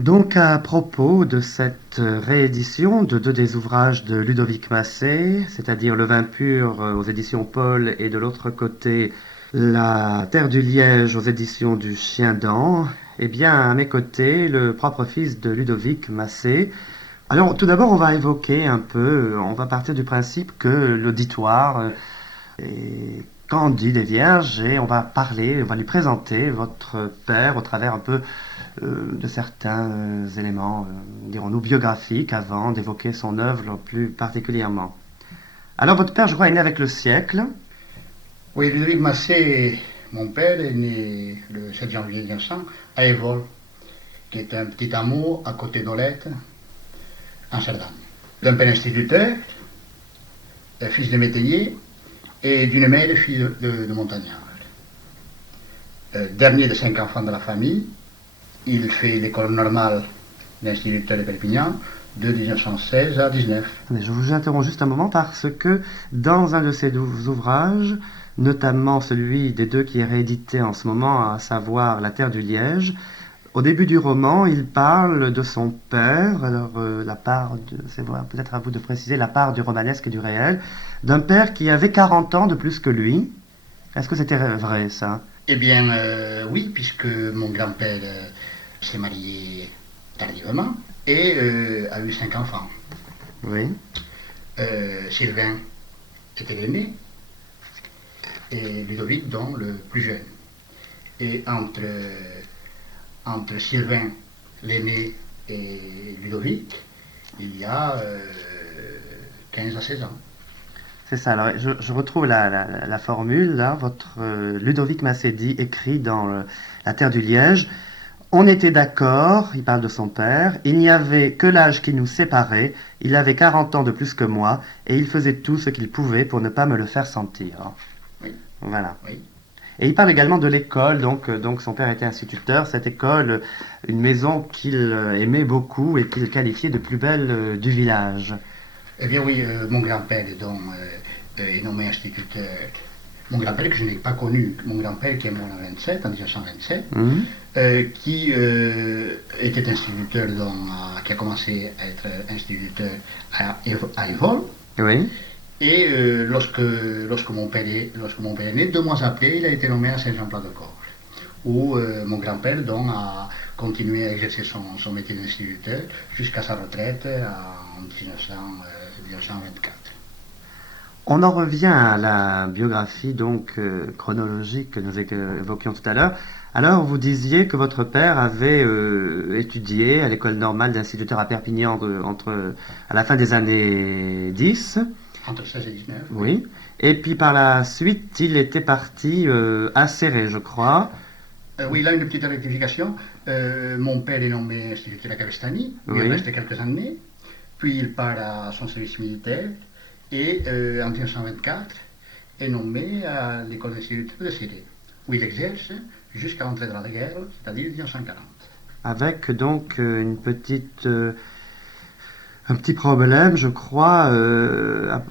Donc, à propos de cette réédition de deux des ouvrages de Ludovic Massé, c'est-à-dire Le vin pur aux éditions Paul et de l'autre côté La terre du Liège aux éditions du Chien dent, eh bien, à mes côtés, le propre fils de Ludovic Massé. Alors, tout d'abord, on va évoquer un peu, on va partir du principe que l'auditoire est candide et vierge et on va parler, on va lui présenter votre père au travers un peu de certains éléments, dirons-nous, biographiques avant d'évoquer son œuvre plus particulièrement. Alors, votre père, je crois, est né avec le siècle. Oui, Ludovic Massé, mon père, est né le 7 janvier 1900 à Évole, qui est un petit hameau à côté d'Olette, en Cerdagne. D'un père instituteur, fils de métayer, et d'une mère, fille de montagnard. Dernier de 5 enfants de la famille, il fait l'école normale d'instituteur de Perpignan de 1916 à 19. Je vous interromps juste un moment parce que dans un de ces ouvrages, notamment celui des deux qui est réédité en ce moment, à savoir La Terre du Liège, au début du roman, il parle de son père, alors la part, c'est peut-être à vous de préciser la part du romanesque et du réel, d'un père qui avait 40 ans de plus que lui. Est-ce que c'était vrai ça? Eh bien, oui, puisque mon grand-père s'est marié tardivement et a eu 5 enfants. Oui. Sylvain était l'aîné et Ludovic, donc, le plus jeune. Et entre Sylvain, l'aîné, et Ludovic, il y a 15 à 16 ans. C'est ça. Alors, je retrouve la formule, là. Votre Ludovic Massé écrit dans La Terre du Liège. On était d'accord, il parle de son père, il n'y avait que l'âge qui nous séparait, il avait 40 ans de plus que moi, et il faisait tout ce qu'il pouvait pour ne pas me le faire sentir. Oui, Voilà. oui. Et il parle également de l'école, donc son père était instituteur, cette école, une maison qu'il aimait beaucoup et qu'il qualifiait de plus belle du village. Eh bien oui, mon grand-père donc, est nommé instituteur. Mon grand-père que je n'ai pas connu, mon grand-père qui est mort en 1927, Mhm. qui était instituteur, donc, qui a commencé à être instituteur à Évole. Oui. Et lorsque mon père est né, 2 mois après, il a été nommé à Saint-Jean-Plat-de-Corps, où mon grand-père donc, a continué à exercer son métier d'instituteur jusqu'à sa retraite en 1924. On en revient à la biographie donc chronologique que nous évoquions tout à l'heure. Alors, vous disiez que votre père avait étudié à l'école normale d'instituteur à Perpignan à la fin des années 10. Entre 16 et 19, oui. Oui. Et puis par la suite, il était parti à Céré, je crois. Oui, là, une petite rectification. Mon père est nommé instituteur à Cavestany, où il Oui. reste quelques années. Puis il part à son service militaire et en 1924 est nommé à l'école d'instituteur de Céré, où il exerce jusqu'à l'entrée de la guerre, c'est-à-dire 1940. Avec donc un petit problème, je crois,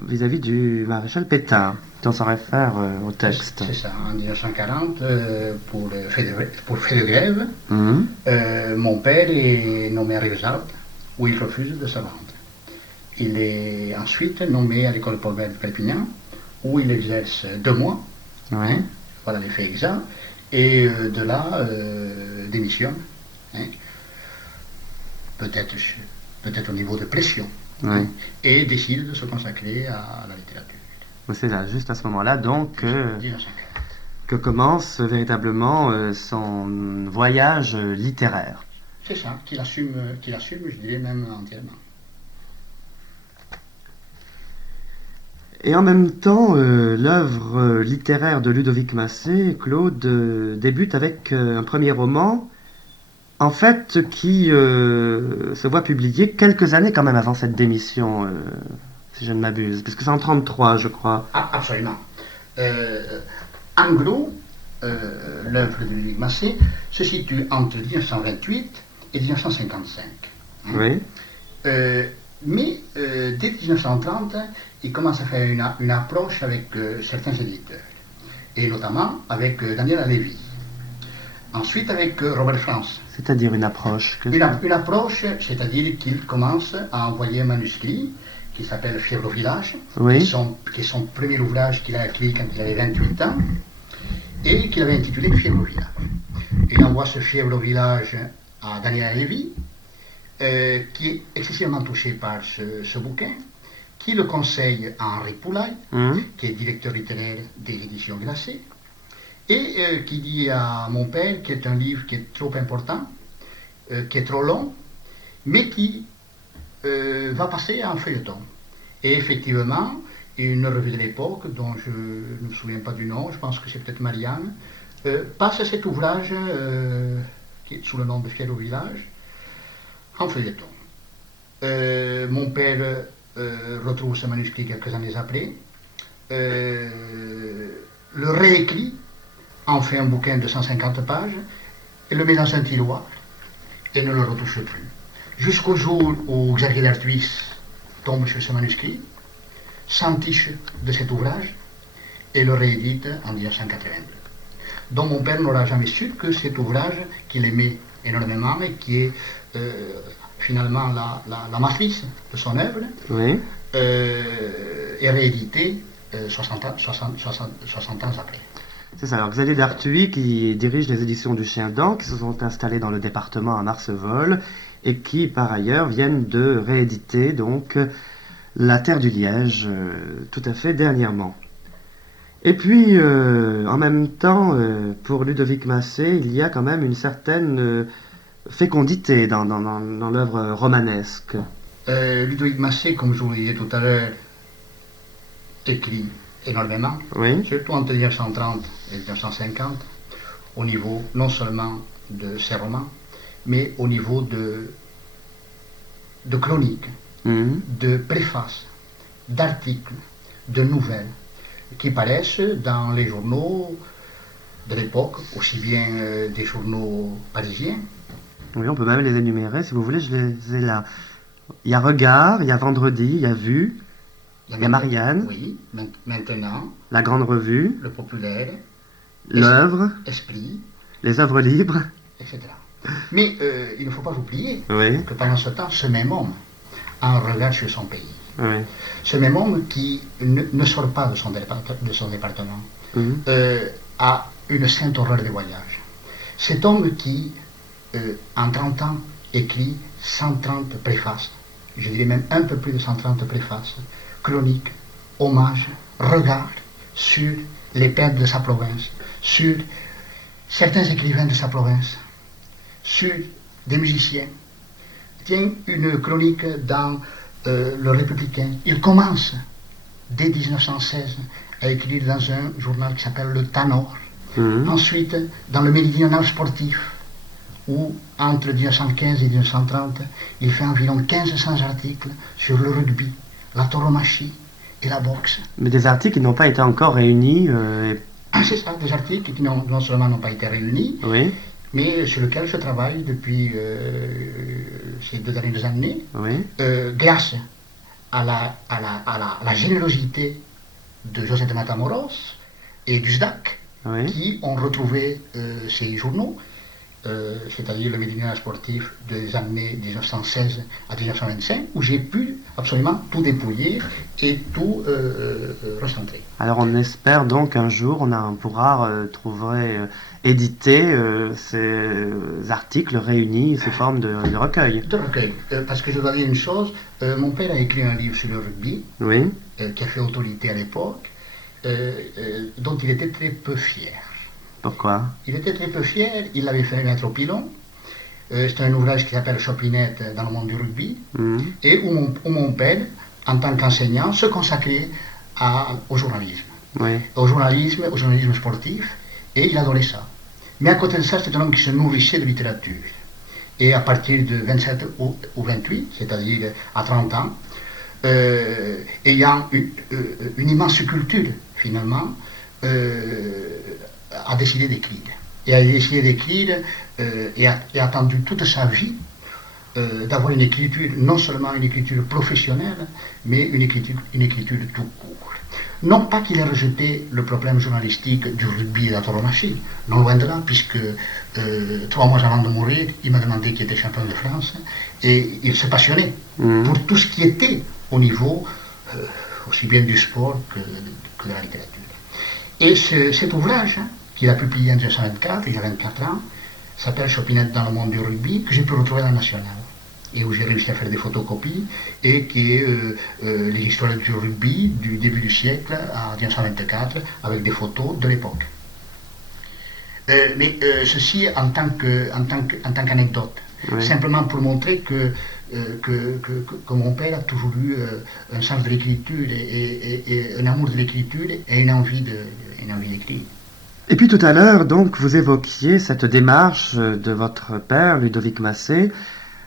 vis-à-vis du maréchal Pétain, si on s'en réfère au texte. C'est ça, en 1940, pour fait de grève, Mhm. mon père est nommé à Rivesaltes, où il refuse de se rendre. Il est ensuite nommé à l'école Paul Bert de Perpignan, où il exerce 2 mois, Oui. hein, voilà les faits exacts, et de là, démissionne, hein, peut-être, peut-être au niveau de pression, Oui. hein, et décide de se consacrer à la littérature. C'est là, juste à ce moment-là, donc, 1940. que commence véritablement son voyage littéraire. C'est ça, qu'il assume, je dirais même entièrement. Et en même temps, l'œuvre littéraire de Ludovic Massé, Claude, débute avec un premier roman, en fait, qui se voit publié quelques années quand même avant cette démission, si je ne m'abuse, puisque c'est en 33, je crois. Ah, absolument. En gros, l'œuvre de Ludovic Massé se situe entre 1928 et 1955. Hein. Oui, Mais dès 1930, il commence à faire une approche avec certains éditeurs, et notamment avec Daniel Lévy. Ensuite, avec Robert France. C'est-à-dire une approche Une approche, c'est-à-dire qu'il commence à envoyer un manuscrit qui s'appelle Fièvre au village, Oui. qui est son premier ouvrage qu'il a écrit quand il avait 28 ans, et qu'il avait intitulé Fièvre au village. Il envoie ce Fièvre au village à Daniel Lévy, qui est excessivement touché par ce bouquin, qui le conseille à Henri Poulaille, qui est directeur littéraire des éditions Glacées, et qui dit à mon père qu'il est un livre qui est trop important, qui est trop long, mais qui va passer en feuilleton. Et effectivement, une revue de l'époque, dont je ne me souviens pas du nom, je pense que c'est peut-être Marianne, passe cet ouvrage, qui est sous le nom de Fièvre au village, en feuilleton. Mon père retrouve ce manuscrit quelques années après, le réécrit, en fait un bouquin de 150 pages, et le met dans un tiroir, et ne le retouche plus. Jusqu'au jour où Xavier d'Artuis tombe sur ce manuscrit, s'entiche de cet ouvrage, et le réédite en 1982. Donc mon père n'aura jamais su que cet ouvrage, qu'il aimait énormément, et qui est finalement la matrice de son œuvre, Oui. Est réédité 60 ans après. C'est ça. Alors Xavier d'Artuis qui dirige les éditions du Chien d'An, qui se sont installées dans le département à Marsevolles et qui par ailleurs viennent de rééditer donc La Terre du Liège tout à fait dernièrement. Et puis en même temps, pour Ludovic Massé, il y a quand même une certaine fécondité dans l'œuvre romanesque. Ludovic Massé, comme je vous le disais tout à l'heure, écrit énormément, Oui. surtout entre 1930 et 1950, au niveau non seulement de ses romans, mais au niveau de chroniques, de préfaces, d'articles, de nouvelles, qui paraissent dans les journaux de l'époque, aussi bien des journaux parisiens. Oui, on peut même les énumérer, si vous voulez, je les ai là. Il y a Regard, il y a Vendredi, il y a Vue, il y a Marianne. Oui, maintenant. La Grande Revue. Le Populaire. L'Œuvre. Esprit. Les œuvres libres. Etc. Mais il ne faut pas oublier oui. que pendant ce temps, ce même homme a un regard sur son pays. Oui. Ce même homme qui ne sort pas de son département a une sainte horreur des voyages. Cet homme qui, en 30 ans, écrit 130 préfaces, je dirais même un peu plus de 130 préfaces, chroniques, hommages, regards sur les peintres de sa province, sur certains écrivains de sa province, sur des musiciens. Tient une chronique dans Le Républicain. Il commence, dès 1916, à écrire dans un journal qui s'appelle Le Tanor. Ensuite, dans le Méridional sportif, où, entre 1915 et 1930, il fait environ 1500 articles sur le rugby, la tauromachie et la boxe. Mais des articles qui n'ont pas été encore réunis. C'est ça, des articles qui non seulement n'ont pas été réunis, oui. mais sur lesquels je travaille depuis ces 2 dernières années, oui. Grâce à la générosité de José de Matamoros et du SDAC, oui. qui ont retrouvé ces journaux, c'est-à-dire le Méridional sportif des années 1916 à 1925, où j'ai pu absolument tout dépouiller et tout recentrer. Alors on espère donc qu'un jour on pourra trouver éditer ces articles réunis sous forme de recueil. De recueil, parce que je dois dire une chose, mon père a écrit un livre sur le rugby, oui. Qui a fait autorité à l'époque, dont il était très peu fier. Pourquoi? Il était très peu fier, il l'avait fait mettre au pilon. C'est un ouvrage qui s'appelle Chopinette dans le monde du rugby, et où mon père, en tant qu'enseignant, se consacrait au journalisme. Oui. Au journalisme sportif, et il adorait ça. Mais à côté de ça, c'était un homme qui se nourrissait de littérature. Et à partir de 27 ou 28, c'est-à-dire à 30 ans, ayant une immense culture, finalement, a décidé d'écrire. Et a décidé d'écrire et a attendu toute sa vie d'avoir une écriture, non seulement une écriture professionnelle, mais une écriture tout court. Non pas qu'il ait rejeté le problème journalistique du rugby et de la tauromachie, non loin de là, puisque 3 mois avant de mourir, il m'a demandé qui était champion de France, et il se passionnait pour tout ce qui était au niveau aussi bien du sport que de la littérature. Et cet ouvrage, qu'il a publié en 1924, il y a 24 ans, s'appelle Chopinette dans le monde du rugby, que j'ai pu retrouver dans le National, et où j'ai réussi à faire des photocopies, et qui est les histoires du rugby du début du siècle à 1924, avec des photos de l'époque. Mais ceci en tant qu'anecdote, oui. Simplement pour montrer que mon père a toujours eu un sens de l'écriture et un amour de l'écriture et une envie d'écrire. Et puis tout à l'heure, donc, vous évoquiez cette démarche de votre père, Ludovic Massé,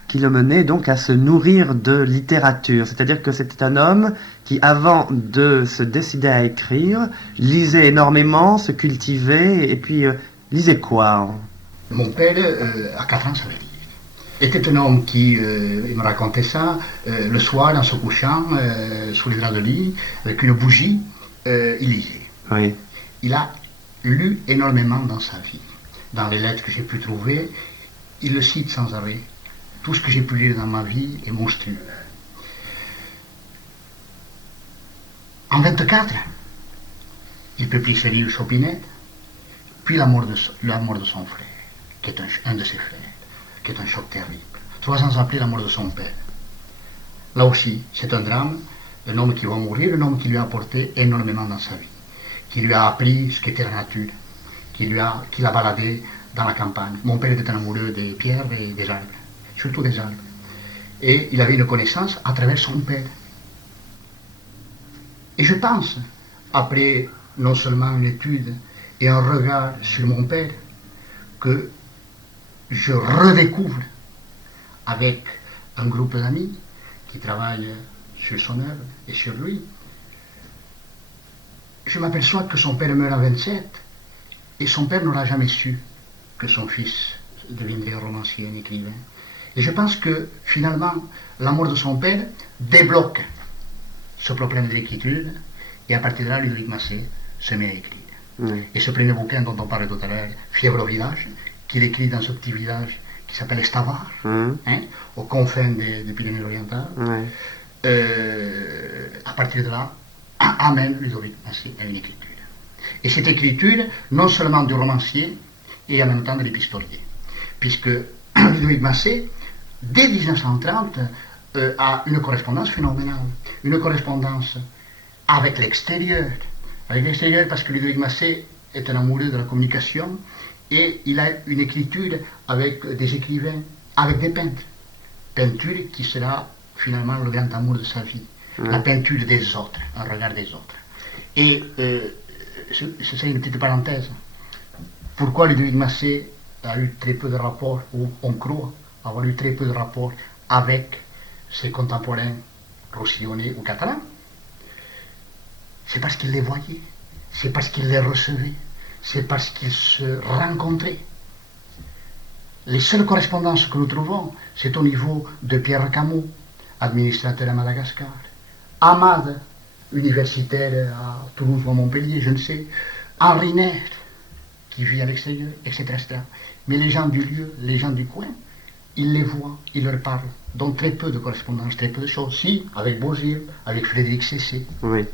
qui le menait donc à se nourrir de littérature. C'est-à-dire que c'était un homme qui, avant de se décider à écrire, lisait énormément, se cultivait, et puis lisait quoi? Mon père, à 4 ans, savait lire. Était un homme qui, il me racontait ça, le soir, en se couchant, sous les draps de lit, avec une bougie, il lisait. Oui. Il a lu énormément dans sa vie. Dans les lettres que j'ai pu trouver, il le cite sans arrêt. Tout ce que j'ai pu lire dans ma vie est monstrueux. En 24, il publie ce livre Chopinette, puis la mort de son frère, qui est un de ses frères, qui est un choc terrible. 3 ans après, la mort de son père. Là aussi, c'est un drame, un homme qui va mourir, un homme qui lui a apporté énormément dans sa vie, qui lui a appris ce qu'était la nature, qui l'a baladé dans la campagne. Mon père était un amoureux des pierres et des arbres, surtout des arbres. Et il avait une connaissance à travers son père. Et je pense, après non seulement une étude et un regard sur mon père, que je redécouvre avec un groupe d'amis qui travaillent sur son œuvre et sur lui. Je m'aperçois que son père meurt à 27 et son père n'aura jamais su que son fils deviendrait un romancier, un écrivain. Et je pense que finalement, la mort de son père débloque ce problème de l'écriture et à partir de là, Ludovic Massé se met à écrire. Oui. Et ce premier bouquin dont on parlait tout à l'heure, Fièvre au village, qu'il écrit dans ce petit village qui s'appelle Estavar, aux confins des Pyrénées-Orientales, à partir de là, amène Ludovic Massé à une écriture. Et cette écriture, non seulement du romancier, et en même temps de l'épistolier. Puisque Ludovic Massé, dès 1930, a une correspondance phénoménale. Une correspondance avec l'extérieur. Avec l'extérieur parce que Ludovic Massé est un amoureux de la communication et il a une écriture avec des écrivains, avec des peintres. Peinture qui sera finalement le grand amour de sa vie. La peinture des autres, un regard des autres. Et c'est une petite parenthèse. Pourquoi Ludovic Massé a eu très peu de rapports, ou on croit avoir eu très peu de rapports avec ses contemporains rossillonnais ou catalans? C'est parce qu'il les voyait, c'est parce qu'il les recevait, c'est parce qu'ils se rencontraient. Les seules correspondances que nous trouvons, c'est au niveau de Pierre Camus, administrateur à Madagascar, Ahmad, universitaire à Toulouse ou à Montpellier, je ne sais, Henri Nert, qui vit à l'extérieur, etc., etc. Mais les gens du lieu, les gens du coin, ils les voient, ils leur parlent. Donc très peu de correspondances, très peu de choses. Si, avec Beauzile, avec Frédéric Cessé. Oui.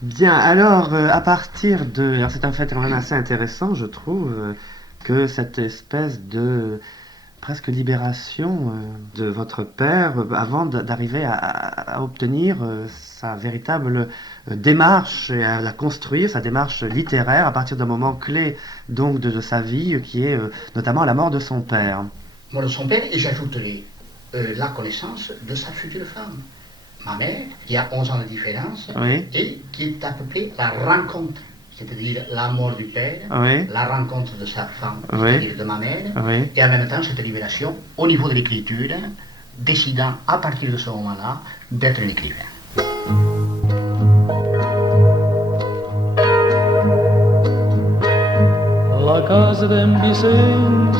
Bien, alors, à partir de... Alors, c'est un fait quand même assez intéressant, je trouve, que cette espèce de presque libération de votre père avant d'arriver à obtenir sa véritable démarche et à la construire, sa démarche littéraire à partir d'un moment clé donc de sa vie qui est notamment la mort de son père. Mort de son père et j'ajouterai la connaissance de sa future femme. Ma mère, qui a 11 ans de différence, et qui est à peu près la rencontre, c'est-à-dire la mort du père, la rencontre de sa femme, c'est-à-dire de ma mère, et en même temps cette libération au niveau de l'écriture, décidant à partir de ce moment-là d'être un écrivain. La casa d'en Vicenç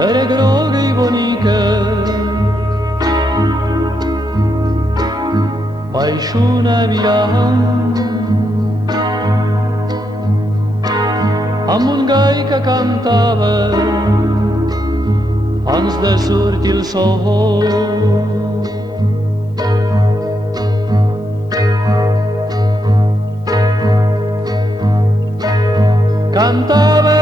era groga i bonica, baixuna virant, amb un gai que cantava abans de sortir el sol. Cantava